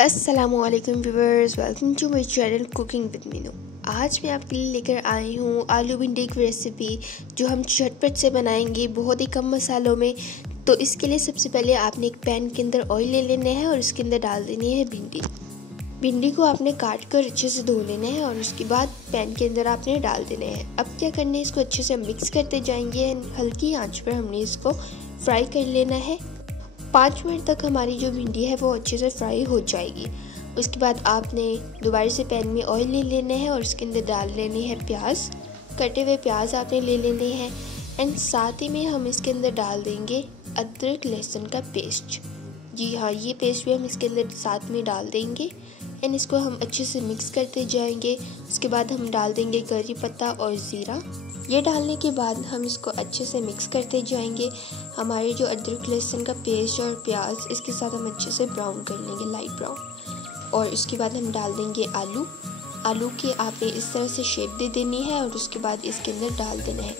अस्सलामुअलैकुम viewers, welcome to my channel cooking with Meenu. आज मैं आपके लिए लेकर आई हूँ आलू भिंडी की रेसिपी जो हम झटपट से बनाएंगे बहुत ही कम मसालों में। तो इसके लिए सबसे पहले आपने एक पैन के अंदर ऑयल ले लेना है और उसके अंदर डाल देनी है भिंडी को आपने काट कर अच्छे से धो लेना है और उसके बाद पैन के अंदर आपने डाल देना है। अब क्या करना है, इसको अच्छे से मिक्स करते जाएंगे। हल्की आंच पर हमने इसको फ्राई कर लेना है। 5 मिनट तक हमारी जो भिंडी है वो अच्छे से फ्राई हो जाएगी। उसके बाद आपने दोबारा से पैन में ऑयल ले लेना है और उसके अंदर डाल लेनी है प्याज। कटे हुए प्याज आपने ले लेने हैं एंड साथ ही में हम इसके अंदर डाल देंगे अदरक लहसुन का पेस्ट। जी हाँ, ये पेस्ट भी हम इसके अंदर साथ में डाल देंगे एंड इसको हम अच्छे से मिक्स करते जाएंगे। उसके बाद हम डाल देंगे करी पत्ता और ज़ीरा। ये डालने के बाद हम इसको अच्छे से मिक्स करते जाएंगे। हमारे जो अदरक लहसुन का पेस्ट और प्याज, इसके साथ हम अच्छे से ब्राउन कर लेंगे, लाइट ब्राउन। और उसके बाद हम डाल देंगे आलू के आपने इस तरह से शेप दे देनी है और उसके बाद इसके अंदर डाल देना है।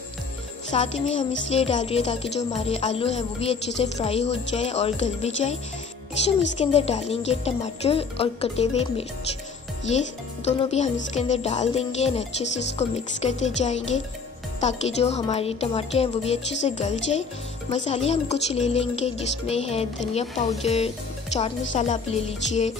साथ ही में हम इसलिए डाल रहे हैं ताकि जो हमारे आलू हैं वो भी अच्छे से फ्राई हो जाए और गल भी जाए। नेक्स्ट हम इसके अंदर डालेंगे टमाटर और कटे हुए मिर्च, ये दोनों भी हम इसके अंदर डाल देंगे और अच्छे से इसको मिक्स करते जाएंगे ताकि जो हमारे टमाटर हैं वो भी अच्छे से गल जाए। मसाले हम कुछ ले लेंगे जिसमें है धनिया पाउडर, चाट मसाला आप ले लीजिए,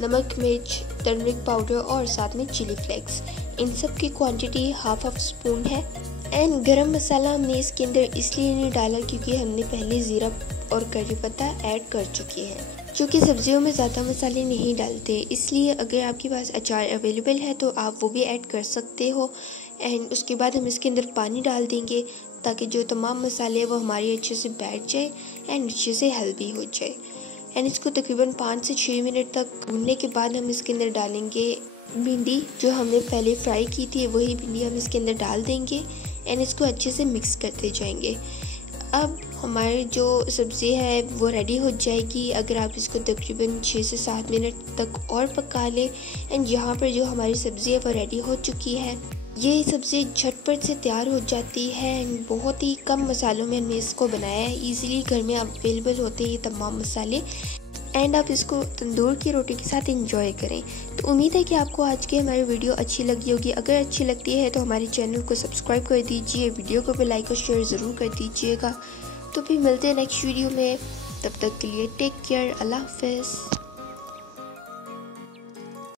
नमक मिर्च, टर्मरिक पाउडर और साथ में चिली फ्लेक्स। इन सब की क्वांटिटी हाफ स्पून है। एंड गरम मसाला हमने इसके अंदर इसलिए नहीं डाला क्योंकि हमने पहले ज़ीरा और करी पत्ता ऐड कर चुकी है, क्योंकि सब्जियों में ज़्यादा मसाले नहीं डालते। इसलिए अगर आपके पास अचार अवेलेबल है तो आप वो भी ऐड कर सकते हो। एंड उसके बाद हम इसके अंदर पानी डाल देंगे ताकि जो तमाम मसाले हैं वो हमारे अच्छे से बैठ जाए एंड अच्छे से हेल्दी हो जाए। एंड इसको तकरीबन 5 से 6 मिनट तक भूनने के बाद हम इसके अंदर डालेंगे भिंडी, जो हमने पहले फ्राई की थी वही भिंडी हम इसके अंदर डाल देंगे एंड इसको अच्छे से मिक्स करते जाएंगे। अब हमारी जो सब्ज़ी है वो रेडी हो जाएगी अगर आप इसको तकरीबन 6 से 7 मिनट तक और पका लें। एंड यहाँ पर जो हमारी सब्ज़ी है वो रेडी हो चुकी है। ये सब्ज़ी झटपट से तैयार हो जाती है एंड बहुत ही कम मसालों में हमने इसको बनाया है। इजीली घर में अवेलेबल होते हैं ये तमाम मसाले एंड आप इसको तंदूर की रोटी के साथ एंजॉय करें। तो उम्मीद है कि आपको आज की हमारी वीडियो अच्छी लगी होगी। अगर अच्छी लगती है तो हमारे चैनल को सब्सक्राइब कर दीजिए, वीडियो को भी लाइक और शेयर ज़रूर कर दीजिएगा। तो फिर मिलते हैं नेक्स्ट वीडियो में, तब तक के लिए टेक केयर, अल्लाह हाफ़िज़।